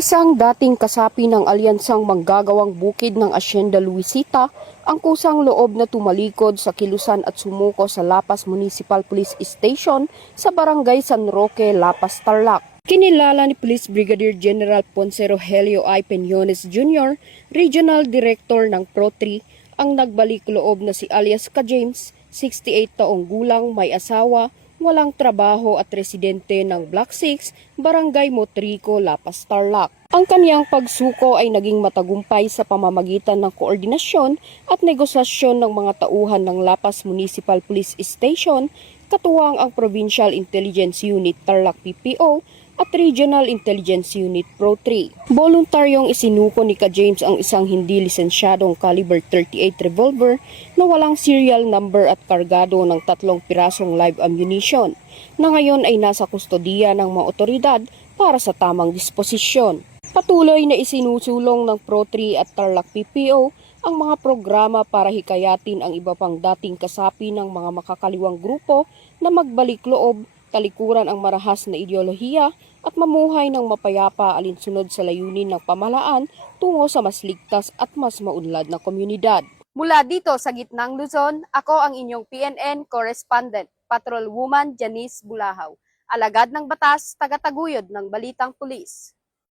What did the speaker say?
Isang dating kasapi ng alyansang manggagawang bukid ng Asyenda Luisita ang kusang loob na tumalikod sa kilusan at sumuko sa Lapas Municipal Police Station sa Barangay San Roque, Lapas, Tarlac. Kinilala ni Police Brigadier General Ponce Rogelio I. Peñones Jr., Regional Director ng Pro-3, ang nagbalik loob na si alias Ka James, 68 taong gulang, may asawa, walang trabaho at residente ng Block 6, Barangay Motrico, Lapas, Tarlac. Ang kaniyang pagsuko ay naging matagumpay sa pamamagitan ng koordinasyon at negosasyon ng mga tauhan ng Lapas Municipal Police Station, katuwang ang Provincial Intelligence Unit Tarlac PPO at Regional Intelligence Unit Pro-3. Voluntaryong isinuko ni Ka James ang isang hindi lisensyadong caliber 38 revolver na walang serial number at kargado ng 3 pirasong live ammunition na ngayon ay nasa kustodiya ng mga otoridad para sa tamang disposisyon. Patuloy na isinusulong ng Pro-3 at Tarlac PPO ang mga programa para hikayatin ang iba pang dating kasapi ng mga makakaliwang grupo na magbalik loob, talikuran ang marahas na ideolohiya at mamuhay ng mapayapa alinsunod sa layunin ng pamahalaan tungo sa mas ligtas at mas maunlad na komunidad. Mula dito sa gitnang Luzon, ako ang inyong PNN correspondent, Patrolwoman Janice Bulahaw, alagad ng batas, tagataguyod ng Balitang Pulis.